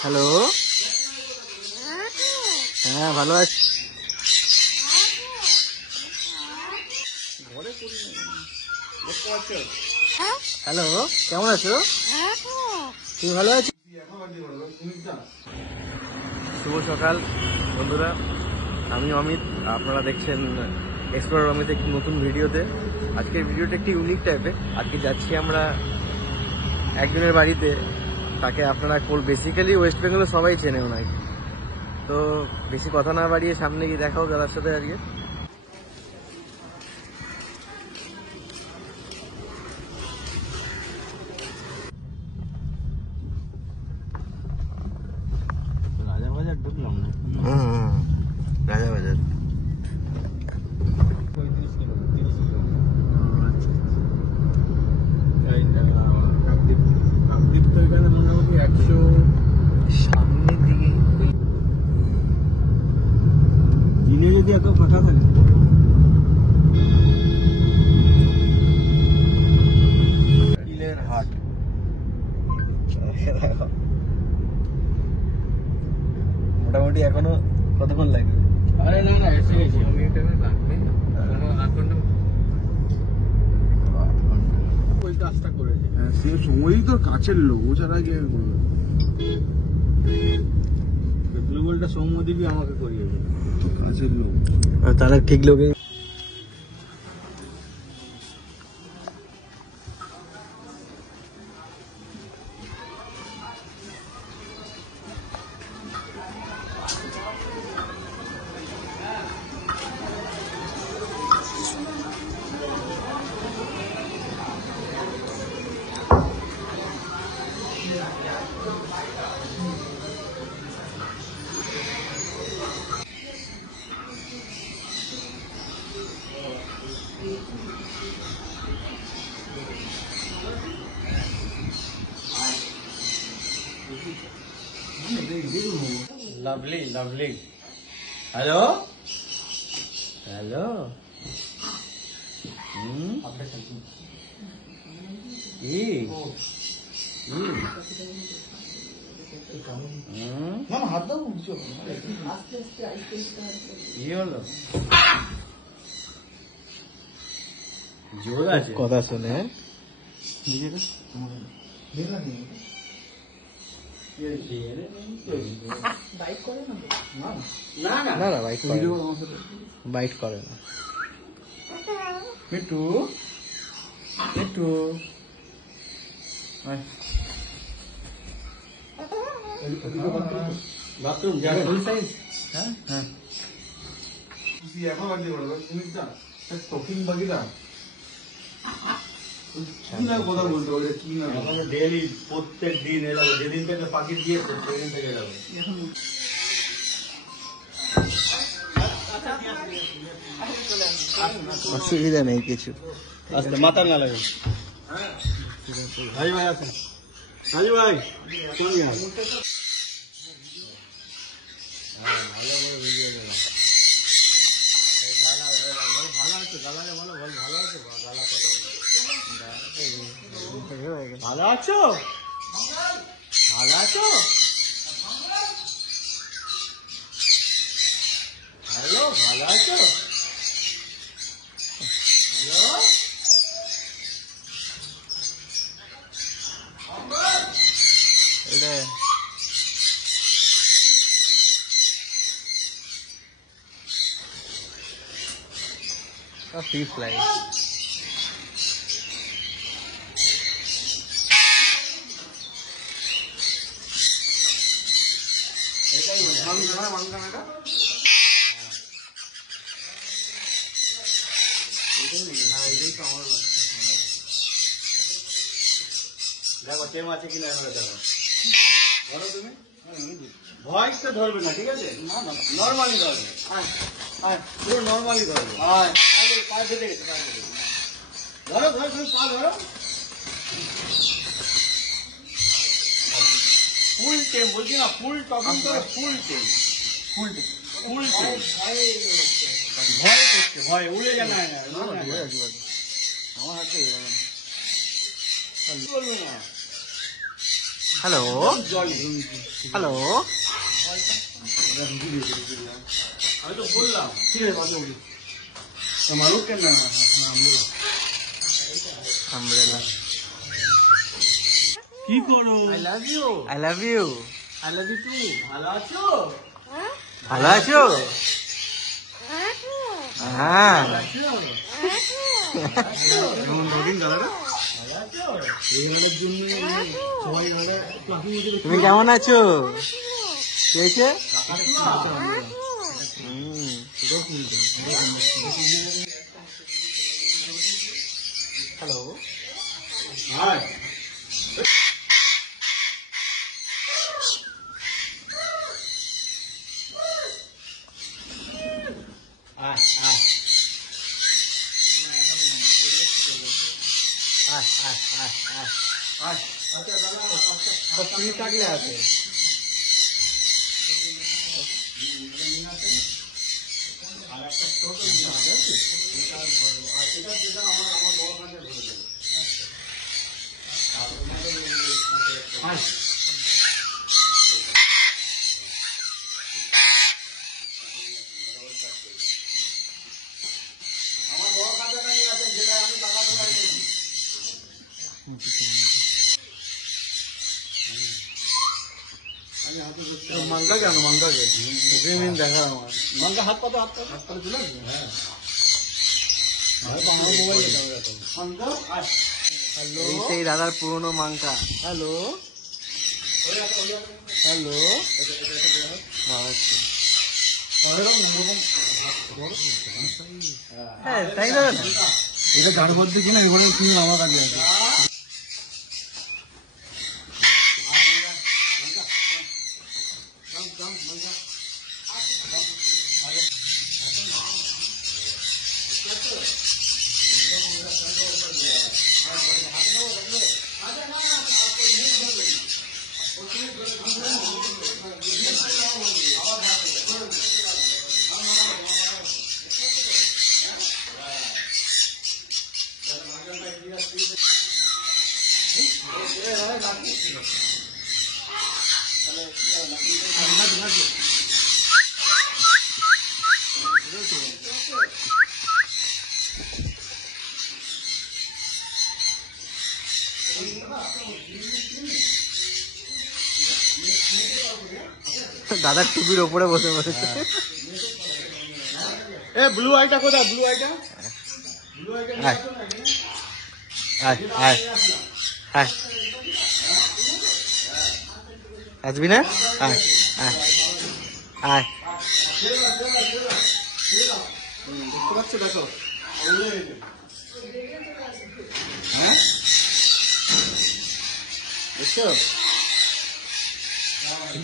Hello, হ্যাঁ ভালো আছি। হ্যালো, কেমন আছো? তুমি ভালো আছো? শুভ সকাল বন্ধুরা, আমি অমিত, আপনারা দেখছেন এক্সপ্লোরার অমিত একটি নতুন ভিডিওতে। আজকের ভিডিওটা একটি ইউনিক টাইপের। আজকে যাচ্ছি আমরা একজনের বাড়িতে, তাকে আপনারা বেসিক্যালি ওয়েস্ট বেঙ্গলে সবাই চেনে ওনাকে। তো বেশি কথা না বাড়িয়ে সামনে গিয়ে দেখা হোক দাদার সাথে আজকে। রাজাবাজার ঢুকলাম না? রাজাবাজার মোটামুটি 100 সামনের দিকে দিনে যদি এত ফাঁকা থাকে। হাট মোটামুটি এখনো কতক্ষণ লাগবে? আরে না না, এসে গেছি। ওই কাজটা করেছে, সে সময়ই তো কাছের লোক, ও ছাড়া গিয়ে বলটা সৌম্যদীপই আমাকে করিয়েছে, কাছের লোক। তাহলে ঠিক লোকে lovely lovely। हेलो हेलो, हाथ दो জোর আছে কথা শুনে। না না, বাইট করে না। মিটু মিটু বাথরুম যাবে ওই সাইড। হ্যাঁ হ্যাঁ, এখন লাগতে পারবে তুমি না শপিং বাগিরা কি না কথা বলতে হবে, কি না ডেইলি প্রত্যেক দিন এলো, যেদিন থেকে পাখি দিয়েছে সেদিন থেকে যাবে। অসুবিধা নেই কিছু, আস্তে মাথা না লাগে। ভাই ভাই আসেন, রাজু ভাই ভালো আছো? ভালো আছো? হ্যালো, ভালো আছো? হ্যালো, এটা fish fly। দেখো টেম আছে কিনা দেখো, ধরো তুমি, ভয়েসটা ধরবে না, ঠিক আছে? নর্মালি ধরবে, পুরো নর্মালি ধরবে। ধরো ধরো তুমি পা ধরো, ফুল টেম বলছি না, ফুল টপিং করে, ফুল টেম, ফুল ফুল টেম। ভয় করছে, ভয় উড়ে যায় না, আমার হাতে বলবে না। Hello hello. আমি তো বললাম আমব্রেলা। কি করো? I love you. I love you. I love you too. ভালো আছো? ভালো আছো? হ্যাঁ। তুমি কেমন আছো? হয়েছে? হ্যালো। তুমি কাটলে আছে। মাঙ্গা কেন? মাঙ্গাকে দেখা আমার মাঙ্গা হাত পাতো হাত পাতো চলে আসবে। এই সেই দাদার পুরনো মাংকা। Hello hello. হ্যাঁ তাই দাদা না, এটা যার মধ্যে কিনা এগুলো তুমি আমার কাছে আছে। দাদার টুপির ওপরে বসে বসেছে। এ ব্লু আইটা কোথায়? ব্লু আইটা আসবি না? আয় আয় আয়। দেখতে পাচ্ছ? দেখো হ্যাঁ দেখছো?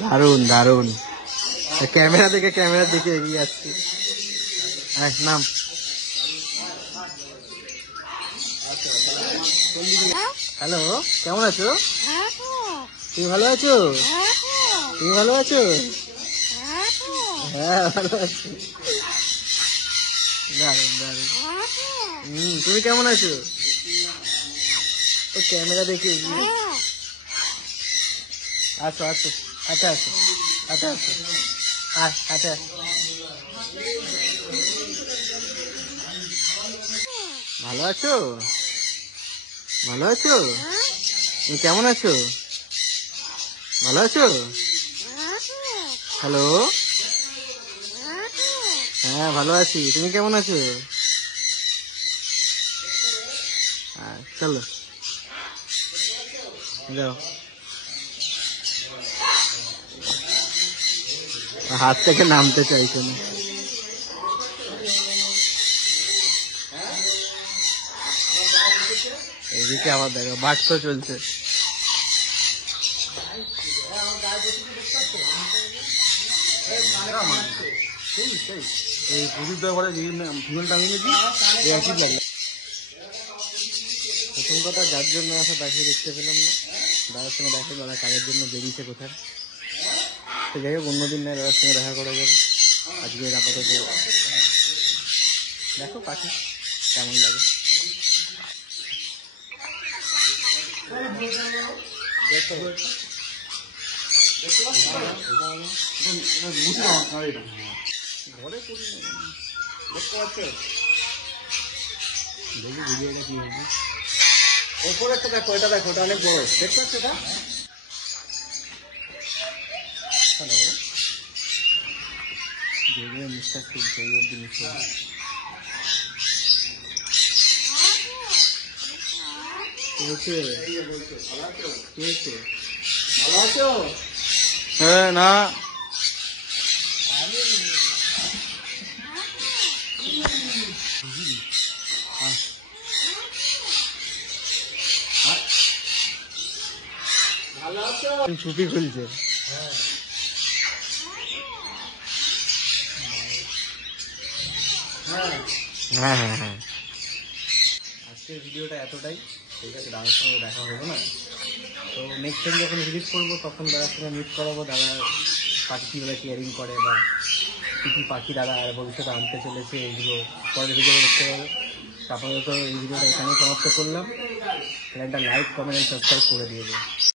দারুন দারুন। ক্যামেরা দেখে এগিয়ে যাচ্ছি। নাম। হ্যালো, কেমন আছো? তুমি ভালো আছো? তুমি ভালো আছো? হ্যাঁ ভালো আছি। দারুন দারুন। তুমি কেমন আছো? ক্যামেরা দেখে এগিয়ে। আসো আসো, আচ্ছা আসো, আচ্ছা আসো, আচ্ছা। ভালো আছো? ভালো আছো? তুমি কেমন আছো? ভালো আছো? হ্যালো। হ্যাঁ ভালো আছি। তুমি কেমন আছো? চলো যাও। হাত থেকে নামতে চাইছো না। এদিকে আবার দেখো বাক্স চলছে। এই পুজোর ব্যাপারে যে ফিমেল টাঙিয়েছি একই লাগলো। প্রথম কথা যার জন্য আসা তাকে দেখতে পেলাম না। দাদার সঙ্গে দেখা দাদা কাজের জন্য বেরিয়েছে কোথায়। তো যাই হোক অন্যদিন না দাদার সঙ্গে দেখা করা যাবে। আজকে আপাতত দেখো পাখি কেমন লাগে। দেখো ঘরে করি দেখতে পাচ্ছ দেখি ভিডিওটা কি হয়েছে ওপরে একটা দেখো এটা দেখো এটা অনেক বড় দেখতে পাচ্ছ এটা হ্যালো দেখবে মিস্টার খুব সেই জিনিস ভালো আছো হ্যাঁ না ভালো আছো ছুটি খুলছে হ্যাঁ হ্যাঁ হ্যাঁ হ্যাঁ আজকের ভিডিওটা এতটাই ঠিক আছে দাদার সঙ্গে দেখা হলো না তো নেক্সট টাইম যখন ভিজিট করবো তখন দাদার সঙ্গে মিট করাবো দাদা পাখি কীভাবে কেয়ারিং করে বা কী কী পাখি দাদা আর ভবিষ্যতে আনতে চলেছে এইগুলো পরের ভিডিও দেখতে পাবে আপাতত এই ভিডিওটা এখানেই সমাপ্ত করলাম চ্যানেলটা লাইক কমেন্ট সাবস্ক্রাইব করে দিয়ে দেবো